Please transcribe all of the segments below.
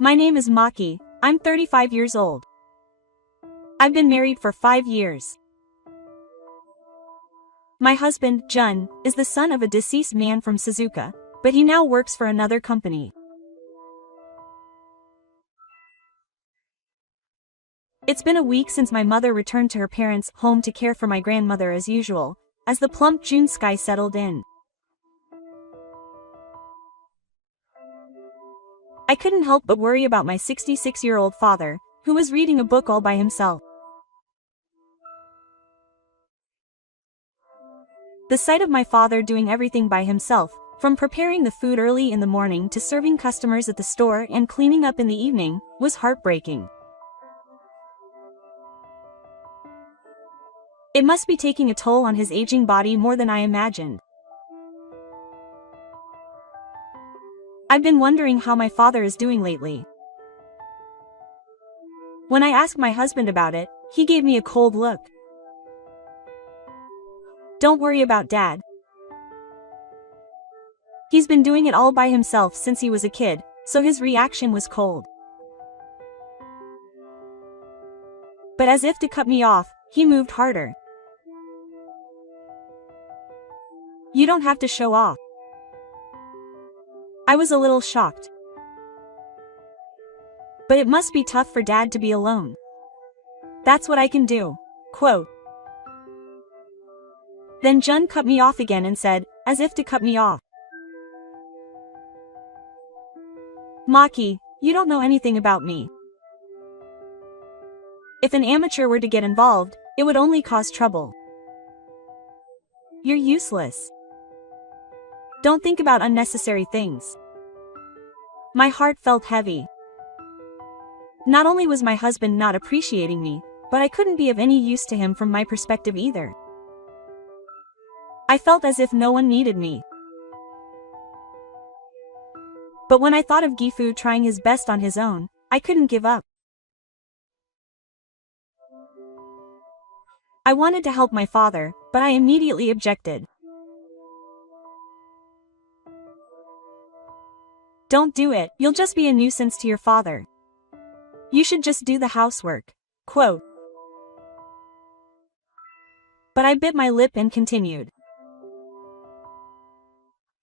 My name is Maki, I'm 35 years old. I've been married for 5 years. My husband, Jun, is the son of a deceased man from Suzuka, but he now works for another company. It's been a week since my mother returned to her parents' home to care for my grandmother as usual, as the plump June sky settled in. I couldn't help but worry about my 66-year-old father, who was reading a book all by himself. The sight of my father doing everything by himself, from preparing the food early in the morning to serving customers at the store and cleaning up in the evening, was heartbreaking. It must be taking a toll on his aging body more than I imagined. I've been wondering how my father is doing lately. When I asked my husband about it, he gave me a cold look. Don't worry about Dad. He's been doing it all by himself since he was a kid, so his reaction was cold. But as if to cut me off, he moved harder. You don't have to show off. I was a little shocked. But it must be tough for Dad to be alone. That's what I can do. Quote. Then Jun cut me off again and said, as if to cut me off. Maki, you don't know anything about me. If an amateur were to get involved, it would only cause trouble. You're useless. Don't think about unnecessary things. My heart felt heavy. Not only was my husband not appreciating me, but I couldn't be of any use to him from my perspective either. I felt as if no one needed me. But when I thought of Gifu trying his best on his own, I couldn't give up. I wanted to help my father, but I immediately objected. Don't do it, you'll just be a nuisance to your father. You should just do the housework. Quote. But I bit my lip and continued.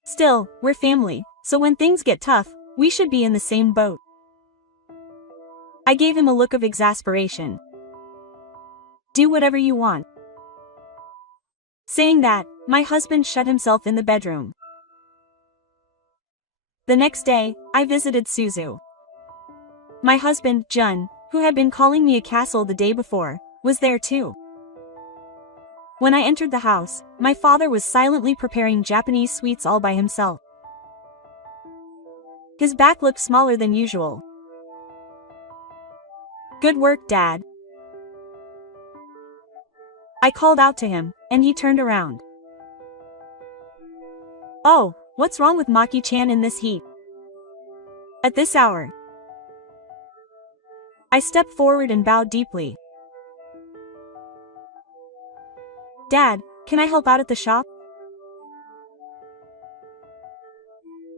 Still, we're family, so when things get tough, we should be in the same boat. I gave him a look of exasperation. Do whatever you want. Saying that, my husband shut himself in the bedroom. The next day, I visited Suzu. My husband, Jun, who had been calling me a castle the day before, was there too. When I entered the house, my father was silently preparing Japanese sweets all by himself. His back looked smaller than usual. Good work, Dad. I called out to him, and he turned around. Oh, what's wrong with Maki-chan in this heat? At this hour? I stepped forward and bowed deeply. Dad, can I help out at the shop?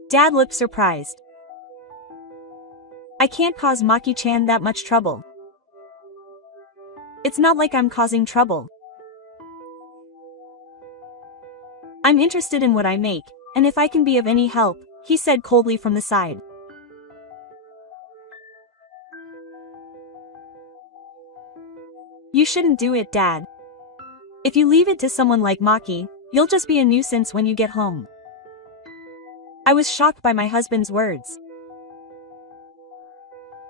Dad looked surprised. I can't cause Maki-chan that much trouble. It's not like I'm causing trouble. I'm interested in what I make, and if I can be of any help, he said coldly from the side. You shouldn't do it, Dad. If you leave it to someone like Maki, you'll just be a nuisance when you get home. I was shocked by my husband's words.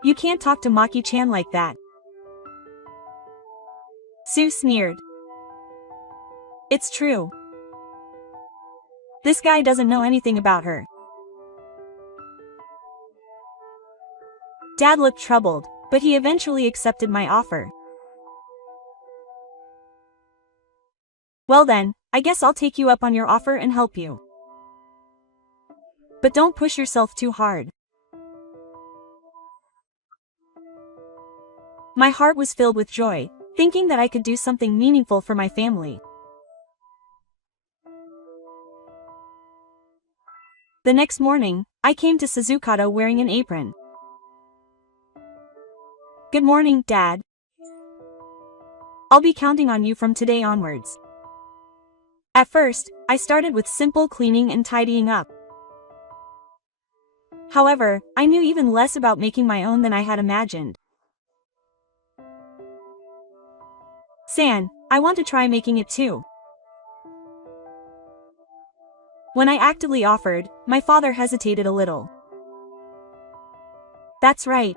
You can't talk to Maki-chan like that. Sue sneered. It's true. This guy doesn't know anything about her. Dad looked troubled, but he eventually accepted my offer. Well then, I guess I'll take you up on your offer and help you. But don't push yourself too hard. My heart was filled with joy, thinking that I could do something meaningful for my family. The next morning, I came to Suzuka wearing an apron. Good morning, Dad. I'll be counting on you from today onwards. At first, I started with simple cleaning and tidying up. However, I knew even less about making my own than I had imagined. San, I want to try making it too. When I actively offered, my father hesitated a little. That's right.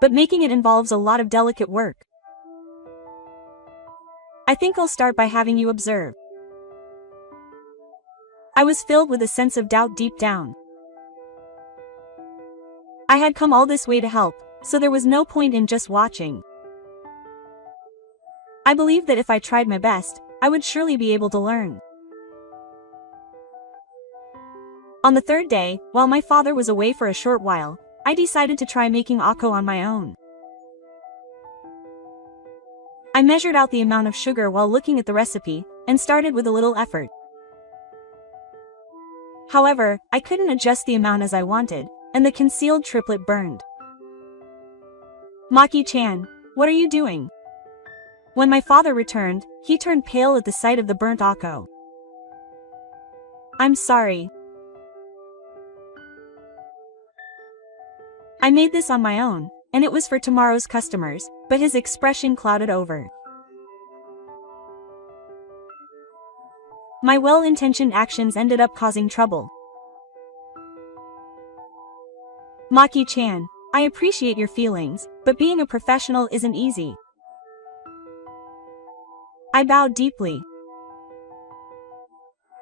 But making it involves a lot of delicate work. I think I'll start by having you observe. I was filled with a sense of doubt deep down. I had come all this way to help, so there was no point in just watching. I believed that if I tried my best, I would surely be able to learn. On the third day, while my father was away for a short while, I decided to try making ako on my own. I measured out the amount of sugar while looking at the recipe, and started with a little effort. However, I couldn't adjust the amount as I wanted, and the concealed triplet burned. Maki-chan, what are you doing? When my father returned, he turned pale at the sight of the burnt ako. I'm sorry. I made this on my own, and it was for tomorrow's customers, but his expression clouded over. My well-intentioned actions ended up causing trouble. Maki-chan, I appreciate your feelings, but being a professional isn't easy. I bowed deeply.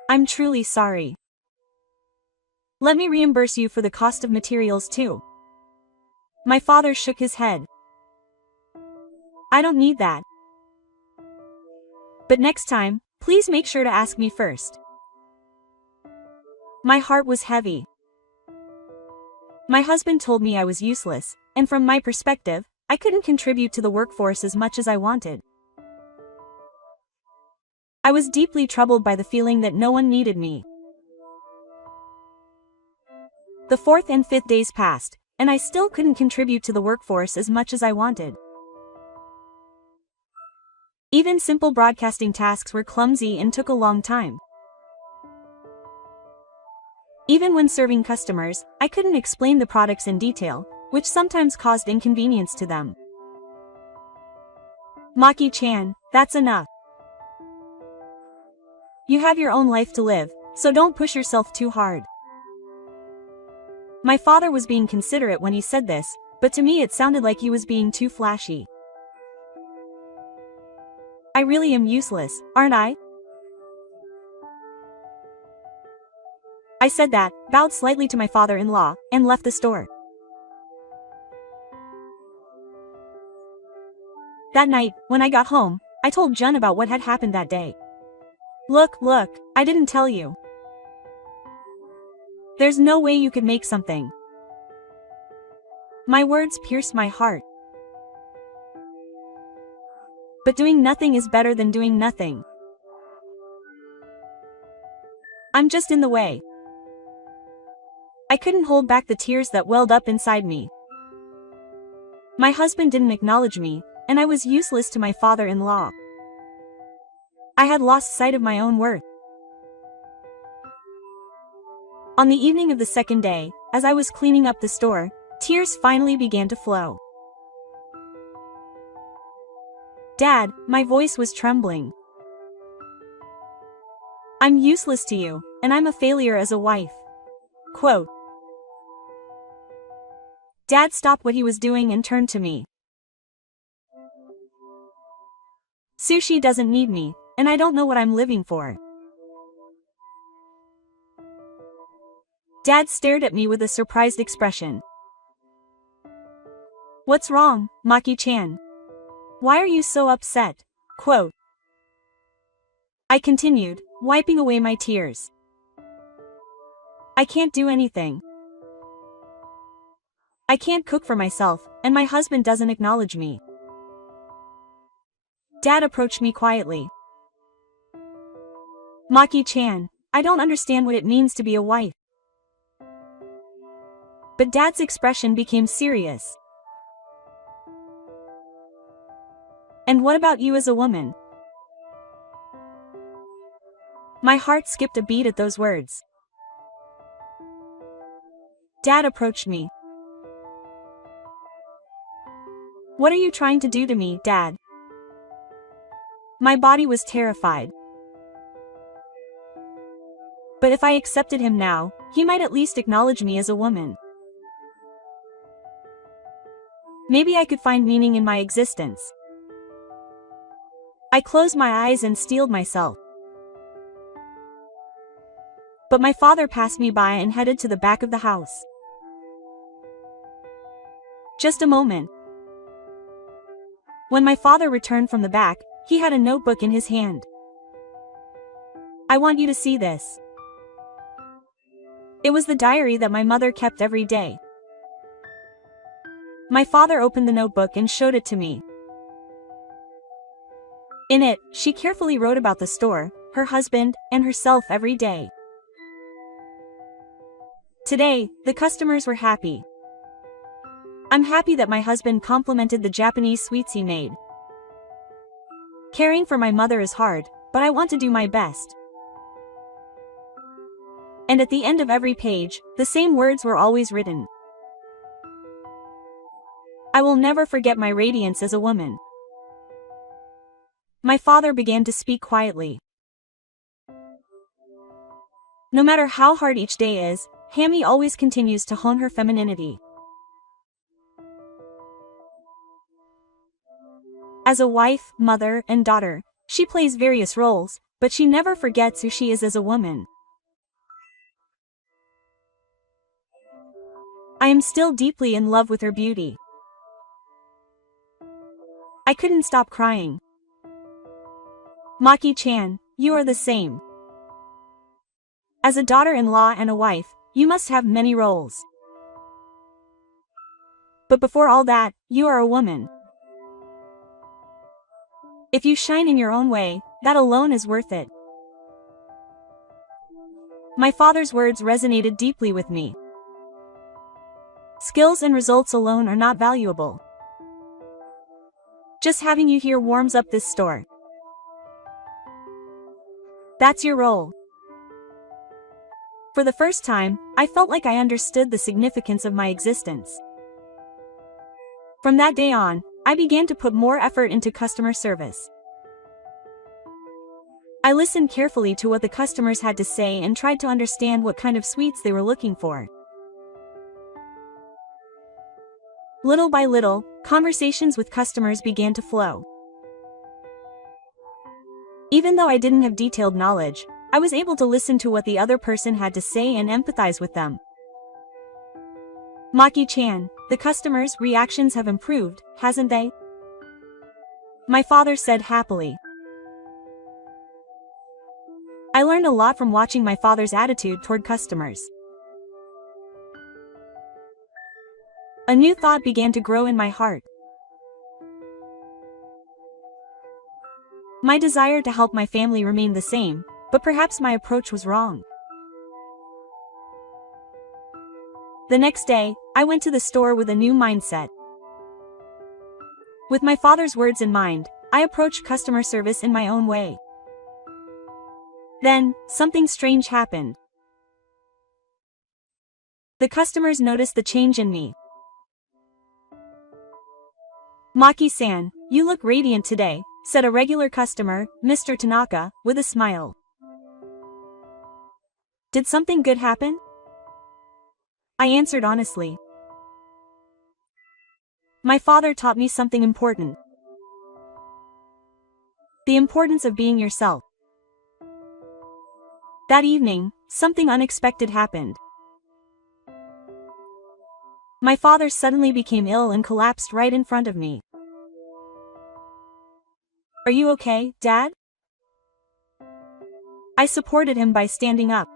I'm truly sorry. Let me reimburse you for the cost of materials too. My father shook his head. I don't need that. But next time, please make sure to ask me first. My heart was heavy. My husband told me I was useless, and from my perspective, I couldn't contribute to the workforce as much as I wanted. I was deeply troubled by the feeling that no one needed me. The fourth and fifth days passed, and I still couldn't contribute to the workforce as much as I wanted. Even simple broadcasting tasks were clumsy and took a long time. Even when serving customers, I couldn't explain the products in detail, which sometimes caused inconvenience to them. Maki-chan, that's enough. You have your own life to live, so don't push yourself too hard. My father was being considerate when he said this, but to me it sounded like he was being too flashy. I really am useless, aren't I? I said that, bowed slightly to my father-in-law, and left the store. That night, when I got home, I told Jun about what had happened that day. Look, I didn't tell you. There's no way you could make something. My words pierced my heart. But doing nothing is better than doing nothing. I'm just in the way. I couldn't hold back the tears that welled up inside me. My husband didn't acknowledge me, and I was useless to my father-in-law. I had lost sight of my own worth. On the evening of the second day, as I was cleaning up the store, tears finally began to flow. Dad, my voice was trembling. I'm useless to you, and I'm a failure as a wife. Quote. Dad stopped what he was doing and turned to me. Sushi doesn't need me, and I don't know what I'm living for. Dad stared at me with a surprised expression. What's wrong, Maki-chan? Why are you so upset? Quote. I continued, wiping away my tears. I can't do anything. I can't cook for myself, and my husband doesn't acknowledge me. Dad approached me quietly. Maki-chan, I don't understand what it means to be a wife. But Dad's expression became serious. And what about you as a woman? My heart skipped a beat at those words. Dad approached me. What are you trying to do to me, Dad? My body was terrified. But if I accepted him now, he might at least acknowledge me as a woman. Maybe I could find meaning in my existence. I closed my eyes and steeled myself. But my father passed me by and headed to the back of the house. Just a moment. When my father returned from the back, he had a notebook in his hand. I want you to see this. It was the diary that my mother kept every day. My father opened the notebook and showed it to me. In it, she carefully wrote about the store, her husband, and herself every day. Today, the customers were happy. I'm happy that my husband complimented the Japanese sweets he made. Caring for my mother is hard, but I want to do my best. And at the end of every page, the same words were always written. I will never forget my radiance as a woman. My father began to speak quietly. No matter how hard each day is, Hammy always continues to hone her femininity. As a wife, mother, and daughter, she plays various roles, but she never forgets who she is as a woman. I am still deeply in love with her beauty. I couldn't stop crying. Maki-chan, you are the same. As a daughter-in-law and a wife, you must have many roles. But before all that, you are a woman. If you shine in your own way, that alone is worth it. My father's words resonated deeply with me. Skills and results alone are not valuable. Just having you here warms up this store. That's your role. For the first time, I felt like I understood the significance of my existence. From that day on, I began to put more effort into customer service. I listened carefully to what the customers had to say and tried to understand what kind of sweets they were looking for. Little by little, conversations with customers began to flow. Even though I didn't have detailed knowledge, I was able to listen to what the other person had to say and empathize with them. Maki-chan, the customers' reactions have improved, hasn't they? My father said happily. I learned a lot from watching my father's attitude toward customers. A new thought began to grow in my heart. My desire to help my family remained the same, but perhaps my approach was wrong. The next day, I went to the store with a new mindset. With my father's words in mind, I approached customer service in my own way. Then, something strange happened. The customers noticed the change in me. Maki-san, you look radiant today, said a regular customer, Mr. Tanaka, with a smile. Did something good happen? I answered honestly. My father taught me something important. The importance of being yourself. That evening, something unexpected happened. My father suddenly became ill and collapsed right in front of me. Are you okay, Dad? I supported him by standing up.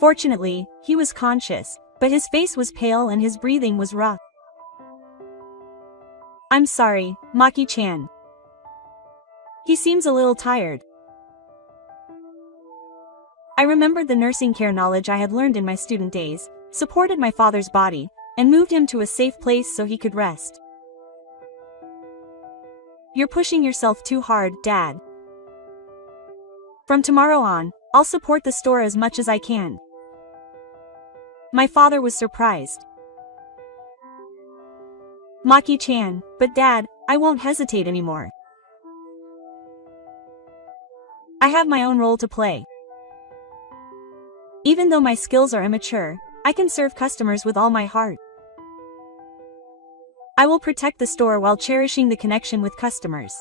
Fortunately, he was conscious, but his face was pale and his breathing was rough. I'm sorry, Maki-chan. He seems a little tired. I remembered the nursing care knowledge I had learned in my student days, supported my father's body, and moved him to a safe place so he could rest. You're pushing yourself too hard, Dad. From tomorrow on, I'll support the store as much as I can. My father was surprised. Maki-chan, but Dad, I won't hesitate anymore. I have my own role to play. Even though my skills are immature, I can serve customers with all my heart. I will protect the store while cherishing the connection with customers.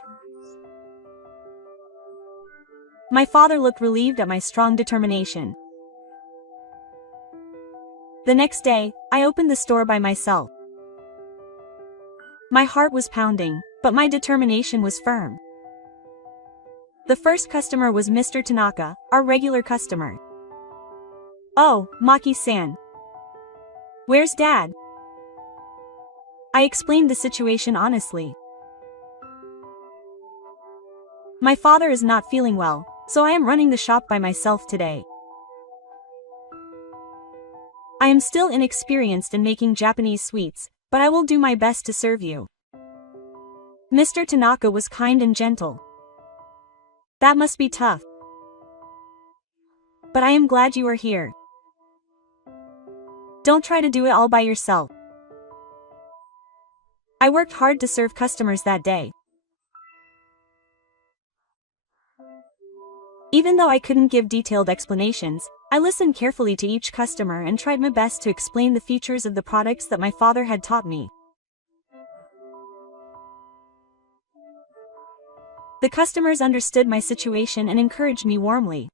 My father looked relieved at my strong determination. The next day, I opened the store by myself. My heart was pounding, but my determination was firm. The first customer was Mr. Tanaka, our regular customer. "Oh, Maki-san. Where's Dad?" I explained the situation honestly. My father is not feeling well, so I am running the shop by myself today. I am still inexperienced in making Japanese sweets, but I will do my best to serve you. Mr. Tanaka was kind and gentle. That must be tough. But I am glad you are here. Don't try to do it all by yourself. I worked hard to serve customers that day. Even though I couldn't give detailed explanations, I listened carefully to each customer and tried my best to explain the features of the products that my father had taught me. The customers understood my situation and encouraged me warmly.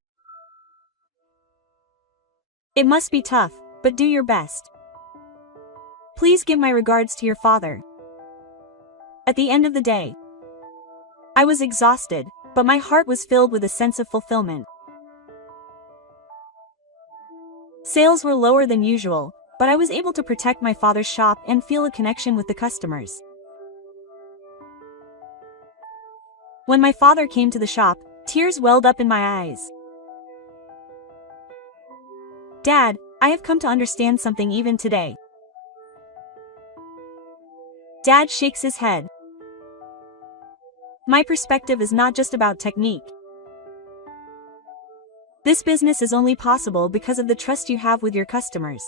It must be tough, but do your best. Please give my regards to your father. At the end of the day, I was exhausted, but my heart was filled with a sense of fulfillment. Sales were lower than usual, but I was able to protect my father's shop and feel a connection with the customers. When my father came to the shop, tears welled up in my eyes. "Dad, I have come to understand something even today." Dad shakes his head. "My perspective is not just about technique. This business is only possible because of the trust you have with your customers."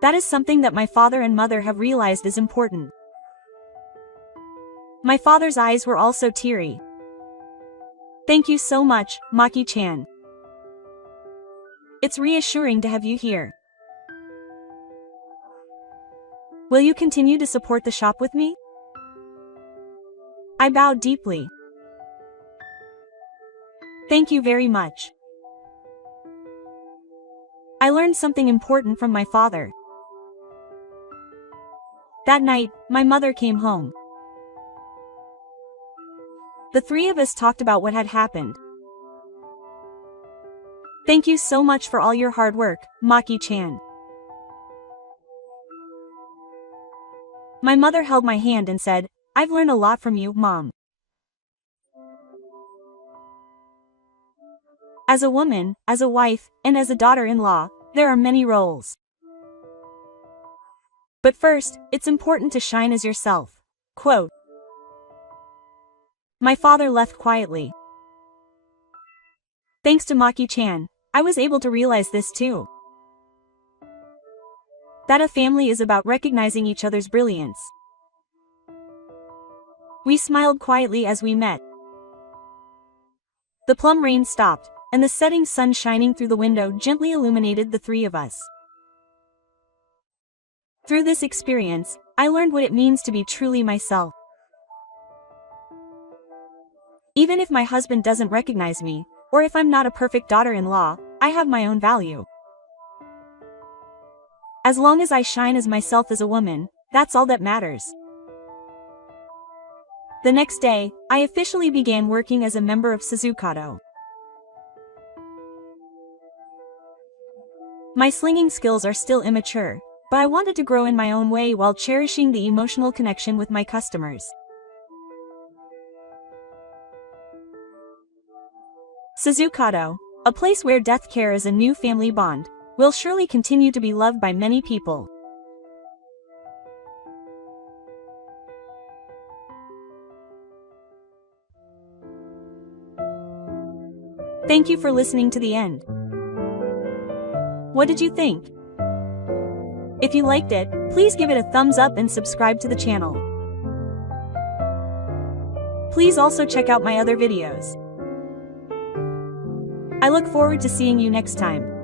That is something that my father and mother have realized is important. My father's eyes were also teary. "Thank you so much, Maki-chan. It's reassuring to have you here. Will you continue to support the shop with me?" I bowed deeply. "Thank you very much." I learned something important from my father. That night, my mother came home. The three of us talked about what had happened. "Thank you so much for all your hard work, Maki-chan." My mother held my hand and said, "I've learned a lot from you, Mom." As a woman, as a wife, and as a daughter-in-law, there are many roles. But first, it's important to shine as yourself. Quote. My father left quietly. Thanks to Maki-chan, I was able to realize this too. That a family is about recognizing each other's brilliance. We smiled quietly as we met. The plum rain stopped, and the setting sun shining through the window gently illuminated the three of us. Through this experience, I learned what it means to be truly myself. Even if my husband doesn't recognize me, or if I'm not a perfect daughter-in-law, I have my own value. As long as I shine as myself as a woman, that's all that matters. The next day, I officially began working as a member of Suzukato. My slinging skills are still immature, but I wanted to grow in my own way while cherishing the emotional connection with my customers. Suzukato, a place where death care is a new family bond, will surely continue to be loved by many people. Thank you for listening to the end. What did you think? If you liked it, please give it a thumbs up and subscribe to the channel. Please also check out my other videos. I look forward to seeing you next time.